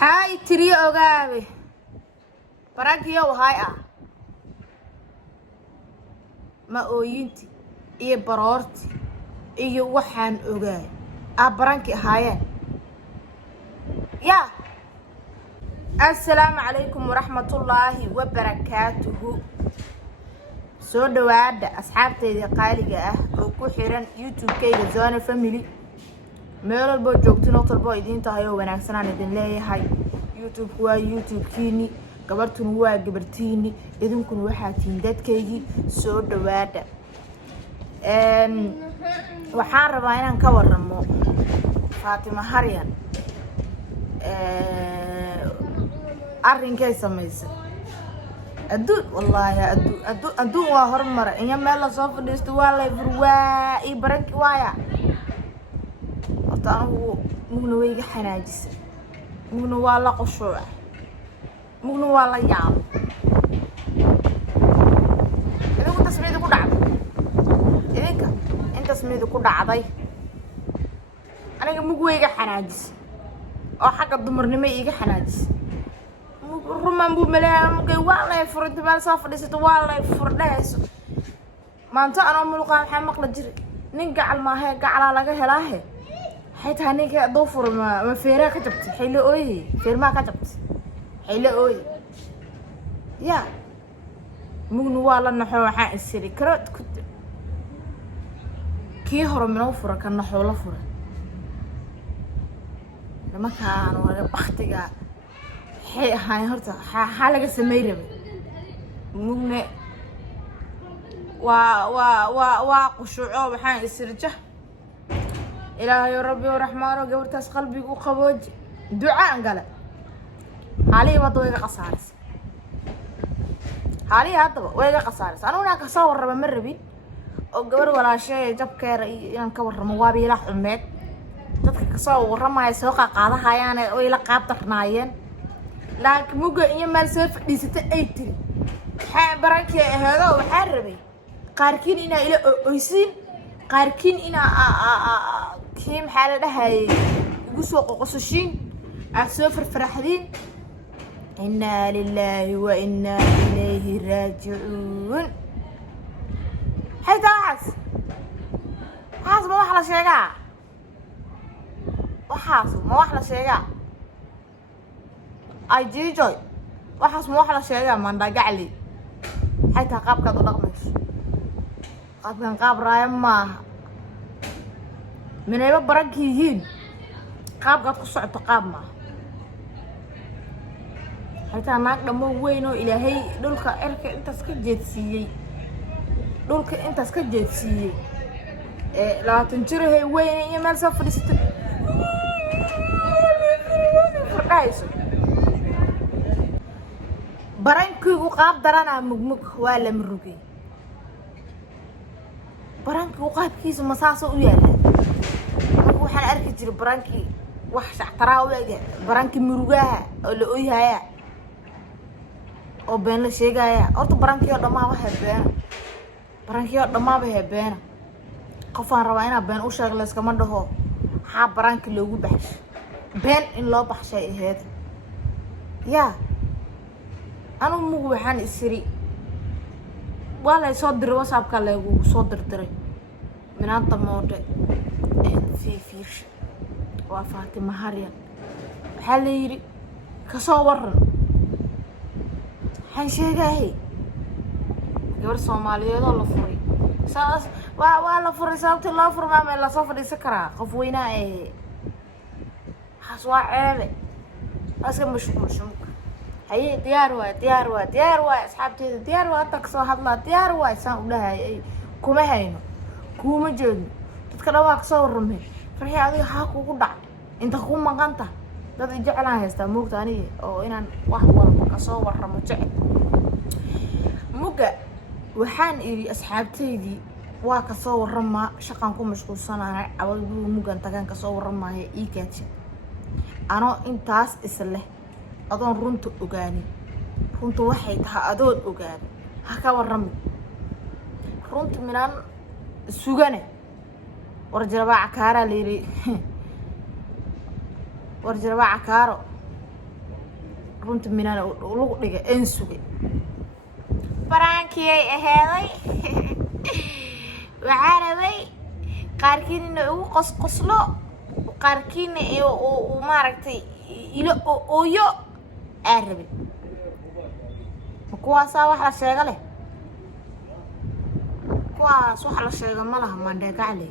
هاي تري أوجابي براكي أو هاي ما أوينتي إيه برارتي إيه وحن أوجاي برانكي هاي يا السلام عليكم ورحمة الله وبركاته soo dhawaada asxaabtayda qaaliga ah oo ku xiran YouTube-kayga Zone Family meel walba joogtiin oo talbo idin tahay oo wanaagsan aan idin leeyahay YouTube waa YouTube-kiini gabartuna waa gabartiini idinkuna waxa tiin dadkaygi soo dhawaada waxaan rabaa inaan ka waramo Fatima Haryan arrinkay samaysay أدود والله أدود وهرمر إن يوم الله صوف الاستواء يفروا يبرك وايا أطانه مغنو ويجي حناجس مغنو والله قشوع مغنو والله يعم إذا كنت سميت كل عض إذاك أنت سميت كل عضي أنا مغنو ويجي حناجس أو حق الضمر نمي يجي حناجس rumaan buu malayaa mugay waa la furintay bal soo fadhiisato waa la furdayso maanta ana mulqaan waxa maqla jiray nin gacal ma ahay gacala laga helaahe xayta ninka doo furma ma feera ka jabtay xilli ooyay feerma ka jabtay xilli ooyay ya mugnu waa la naxo waxa isiri karad ku kii hormano fura kan naxo la fura lama kaan wala baxtiga هاي هرتا حالة سميرة مغنى قشوعه بحان السرجة إلهي يا ربي ورحمانه قبرتاس قلبي وقبوج دعاء قال حالي وضو ويقى قصارس حالي هذا ويقى قصارس أنا هناك صور ربا مرة بي وقبر ولا شيء جاب كير ينكور موابي لح أمات تدك صور رما يسوقا قادها يعني ويلا قابترنايين لكن مو قاعد يمال سوف ديست أيتري برانكي هذا وحربي قاركين إنا إلى أويسين قاركين إنا كيم حالة هاي قصوق قصوشين أسوفر فرحدين إنا لله وإنا إليه راجعون حيث حاس ما وحلا شيئا وحاسو ما وحلا شيئا أي جيجوي وحس مو أحلى شيء ما ندقع لي حتى قاب كذا رقمش قاب كان قاب رايم ما من أيام بركيهين قاب قد قصة قاب ما حتى هناك دمو وينو إلى هي دولك إرك أنت سكجت سيء دولك أنت سكجت سيء لا تنشر هي وين يمال سفر ست فرقايسو برانكي وقاب درانا مغمق ولا مروقي برانكي وقاب كيس مساسو ويالا waxaan arki jiray برانكي wax shactaraawiga برانكي murugaha oo la ooyaya oo been la sheegaya horta برانكي oo dhamaa waxa been برانكي oo dhamaa waxa been qofaan raba inaa been u sheeg la iska ma dhaho ha برانكي loogu baxshay been in loo baxshay aheed ya أنا مو وحنا السري ولا يصدر وصاب كله وصدر دري من أنت موضع في فيش وفاتمة هاريان حليري كصور حنشي جاهي جبر صومالية ولا فري ساس ولا فري سابت الله فر ما من لا صفر سكرة خفوينا حسوا عيبة أسكن مشكور شمك هي ديار واي أصحابتي ديار واي تكسو هذلا ديار واي سان لها كوما هينو كوما جد تتكلم أكسو رمي فرحي هذه حاكو قدع أنت كوما قنطة ده يجعلها هستا موك تاني أو إن وحور كسو ورمو جعل موكا وحان إلي أصحابتي دي وكسو ورما شقانكو مشغول سنة أول موكا أنت كان كسو ورما هي إيكاتي أنا إنتاس إسله أظن رنت أجاني رنت واحد هأدود أجاني هكا ورمي رنت منان السجنة ورجل بقى عكارة ليري ورجل بقى عكارة runta minaan lagu dhigay een sugay baraankii ay aheeday waxaa rabay qaarkiin inuu ugu qosqoslo qaarkiin uu maaragtay ilo ooyo arabi kuwaasaa wax la sheega leh kuwaas wax la sheega ma laha mandhagacley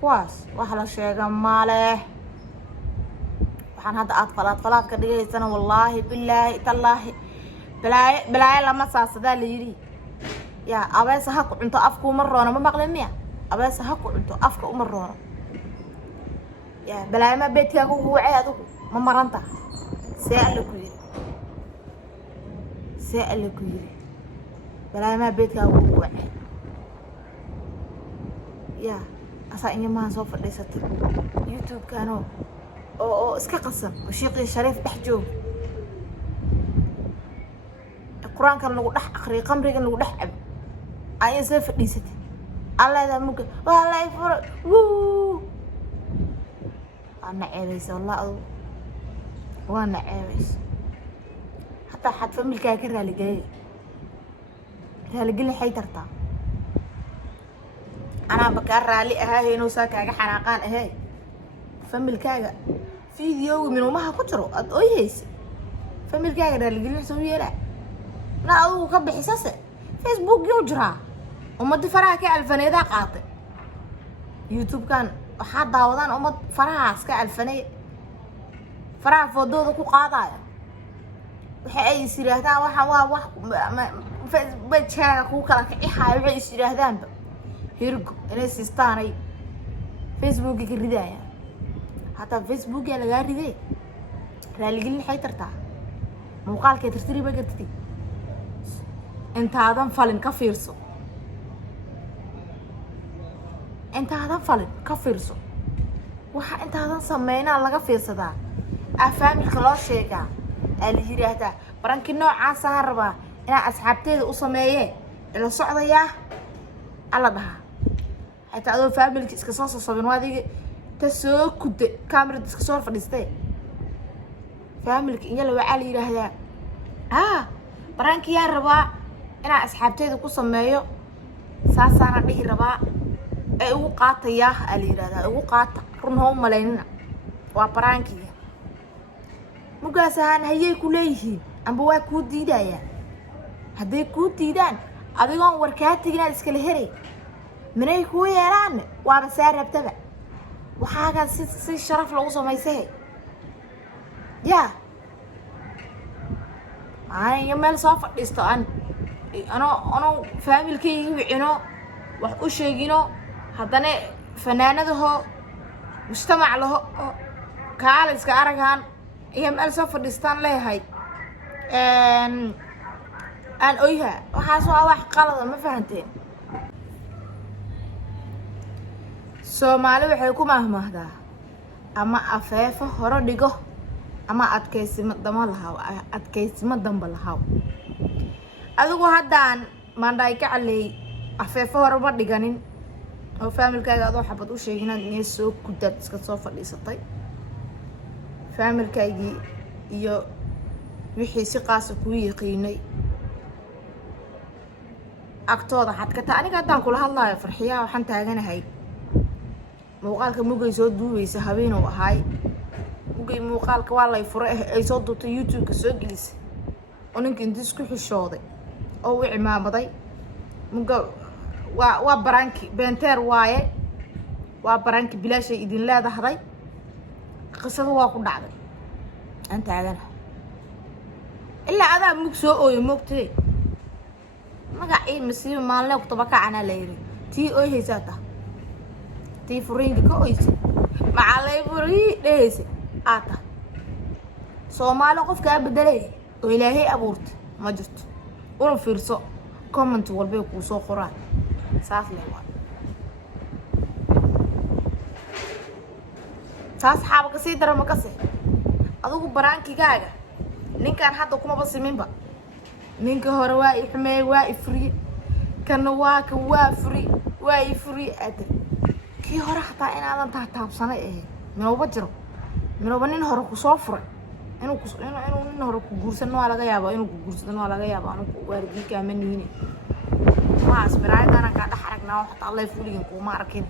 kuwaas wax la sheega ma leh waxaan hadda aad falaad ka dhigaysana wallaahi billaahi tallaahi balaayo lama saasadaa la yidhi yaa abeesa ha ku cunto afka uma roono ma maqlin miya abeesa ha ku cunto afka uma roono yaa balaayo ma beedkaaga ugu wacay adigu ma maranta see alla ku yiri balaayo ma beedkaaga ugu wacay yaa asaa inyamaan soo fadhiisatay youtube-kaanoo oo iska qasan oo sheekhi shariif dhex joogo quraankan lagu dhex akhriyo qamrigan lagu dhex cabo ayay soo fadhiisatay alleeda muga waa la ifuro ana ceebaysa wallahi waana ceebaysa hatta xad familkaaga ka raaligelin hay tartaa أنا بكرر علي هاي نوسا كاجا حرقان هاي فملكاجا فيديو من وما كترو أيهيس فملكاجا ده اللي قلنا سويه لا أو كب حساسة فيسبوك يجرى ومد فراك ألفني ذا قاطع يوتيوب كان حد داودان ومد فراس كألفني فراس فضو ذكو قاطع وحي يصير هذا وح بتشارك وكلك إحاي وحي يصير هذا هيرجو أنا سيستاني فيسبوك كردايا حتى فيسبوك يا لجاري ذي رالجين حي ترتاح مقال كترتري بقتي أنت هذا فلن كفيرسو أنت هذا فلن كفيرسو وح أنت هذا سمينا على كفيرسو ده أفهم خلاص شيء اللي يجري هذا برانك النوع عصاربا أنا أصحابتي وصمية اللي صعدية على ده حتى أدو فاميلي إسكسوس صابين وادي تسوق كده كاميرا إسكسور فديستي فاميلي إني لو علي هذا برانك يا ربا أنا أصحابتي ذو قصمية ساسانا به ربا أيو قاطع يا علي هذا أيو قاطع رنهم ملايين وبرانكي مقاسان هي كليه أم بوا كود ديدايا هدي كود ديدان أبيهم وركاتينا إسكالهري من أي كوي يران وابسار بتبع وحاجة سي شرف لوصو ما يسهي يا أنا يوم صافر استان أنا فاهم الكي وعنو وحوش يجينو هذانا فنانة ده مجتمع له كعالس كأرجان يوم صافر استان له هاي أنا أيها وحاسوا واحد قلده ما فهمتين Soomaali waxay ku mahmahdaa ama afeefo horo dhigo ama adkaysimo damba lahaw adigu haddaan maandhay ka calay afeefo horo ma dhiganin oo familkaaga adoo xabad u sheeginaad inay soo kudad iska soo fadhiisatay familkaagii iyo wixii si qaas ku yaqiinay agtooda xadka aniga haddaan kula hadlayo farxiyaa waxaan taaganahay muuqaalka mugay soo duubaysa habeen oo ahay mugay muuqaalka waa la furay ay soo duubtay youtube-ka soo gelisay oo ninka inta isku xishooday oo uu cimaamaday muga waa baranki beenteer waaye waa baranki bilaashay idin leedahay qisada waa ku dhacday aan taagana ilaa adaa mug soo ooyo moogtay magacii masiibo maalin ku tabakacana leeyri tii oo heysata tii furiinka ka oysa macalay furii dheeyse aata Soomaali qofka bedelay oo Ilaahay abuurtay ma jirto una fiirso comment walba ku soo qoraan saas leeyahay saas xaabka si darama ka si adigu baraankigaaga ninkan hadda kuma basiminba ninka hore waa ixmee waa ifri kana waa ka waa ifri aad kii hore xataa inaadan taabsanay minooba jiro minooba nin hore ku soo furay inuu nin hore ku guursan waa laga yaabaa inuu ku guursan waa laga yaabaa inuu waardiga ma nihin waas miraayadana ka dhaxaragnaa waxa Allah fuliin kuma arkin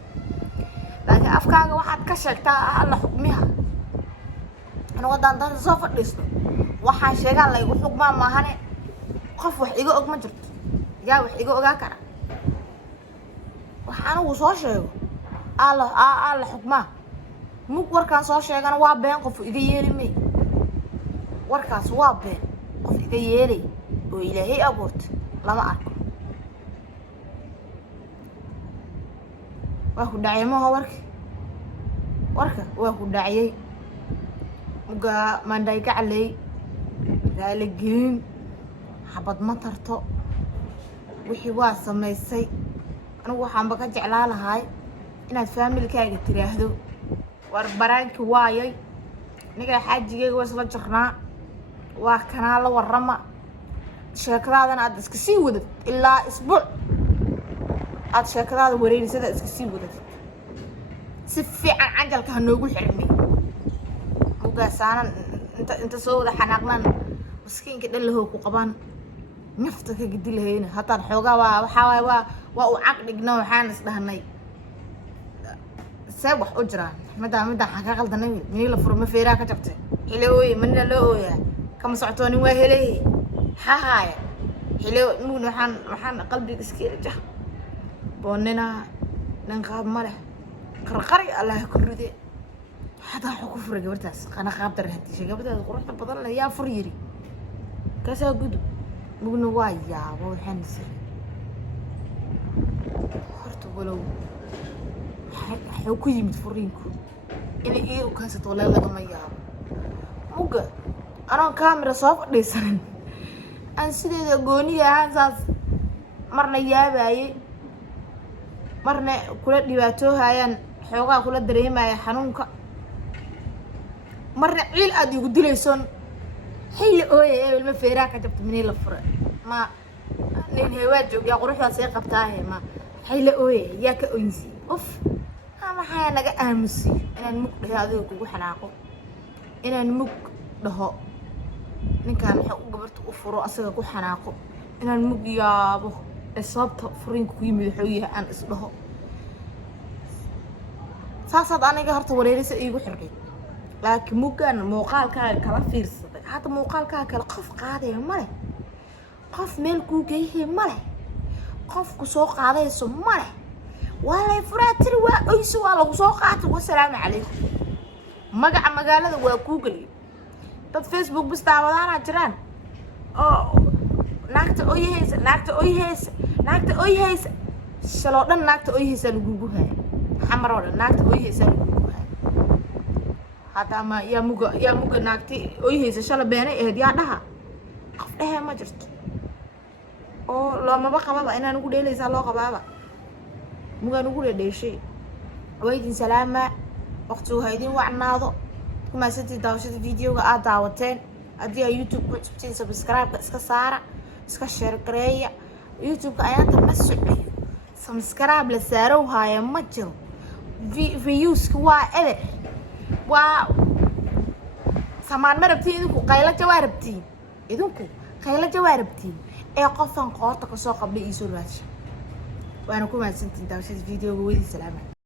laakiin afkaaga waxaad ka sheegtaa alla xukmiha ana wadaan dad soo fadhiisto waxaan sheegaa la igu xukmaa maahane qof wax iga og ma jirto yaa wax iga ogaa kara waxaan ugu soo sheego alla xukmaa mug warkaan soo sheegana waa been qof iga yeelimay warkaas waa been qof iga yeelay oo Ilaahay abuurtay lama arko waa ku dhacay ma warka waa ku dhacay muga manday gaclay raali gelin xabad ma tarto wixii waa samaysay anigu waxaan ba ka jeclaa lahaay inaad familkaaga tiraahdo war baraanki waayay niga xaajigeyga waa isla jirnaa waa kana la warama sheekadaadana aad iska sii wadad ilaa isbuuc aad sheekadaada wareerisada iska sii wadad si fiican cajalka ha noogu xirmay mugaasanan inta soo wada xanaaqnaan miskiinka dhalahow ku qabaan nafta ka gidi lahayna hataan xoogaa waxa waa u caq dhigno waxaan is dhahnay سبب أجرة مدى حقاقل دنيا مني لفرم فيرا كتبت حلوي من لويا كم صعتوني وهلي هاي حلو نون وحن قلبي سكير جه بوننا ننقاب مره قرقري الله كردي حتى حكو فرق برتاس أنا خابتر هدي شيء قبل هذا قرحت بضل يا فريري كسا قدو بقولوا وايا وحنسي هرتو ولو حوكي متفرينكو إلى إيه وكاسة ولا لا ما ياب موجا أنا كاميرا صوف ليسن أنا سيدي أقولي هذا مرنا ياباي مرنا كل ديواتو هاي حوكا كل دريمة يا حنونك مرنا عيل أدي ودليسون حيل أوي ما في راك جبت مني لفرق ما نين هواجو يا قروح يا سيقة بتاعي ما حيل أوي يا كأنسي أوف maxaa naga aamusay inaan mug dhahaado kugu xanaaqo inaan mug dhaho ninkaan waxa uu gabarta u furo asaga ku xanaaqo inaan mug yaabo sababta furiinku ku yimid wuxuu yahay aan is dhaho saasad aniga horta wareerisa iigu xirqay laakiin mugaan muuqaalkaaga kala fiirsaday hada muuqaalkaaga kala qof qaadaya male qof meel ku geeyay male qof ku soo qaadayso male والله فراتر وأيسو على وساقات والسلام عليكم مقالة وجوجل طب فيسبوك بس تعملها جيران ناكت أي هيس شلون ناكت أي هيس الجوجوها حمرا ناكت أي هيس الجوجوها هذا ما يا موجا ناكت أي هيس شلا بيني هدي عندها قفلها ما جرت لما بقى بابا أنا نقول لي زالوا بابا ممكن نقول هذا الشيء ويدين سلامة وقتها هيدين وعناضو كما ستي داوشة فيديو قاعد دعوتين أدي يوتيوب كتبتين سبسكرايب اسكا سارة اسكا شير قرية يوتيوب كأيات المسعي سبسكرايب لسارة وهاي مجل فيوز كوا إله سمان مربتين إذنكو قيلة جواربتين إذنكو قيلة جواربتين إيه قفن قوتك سوق قبل إيسو الواتش وأنا كمان سنتين داوشة فيديو ويدي سلامة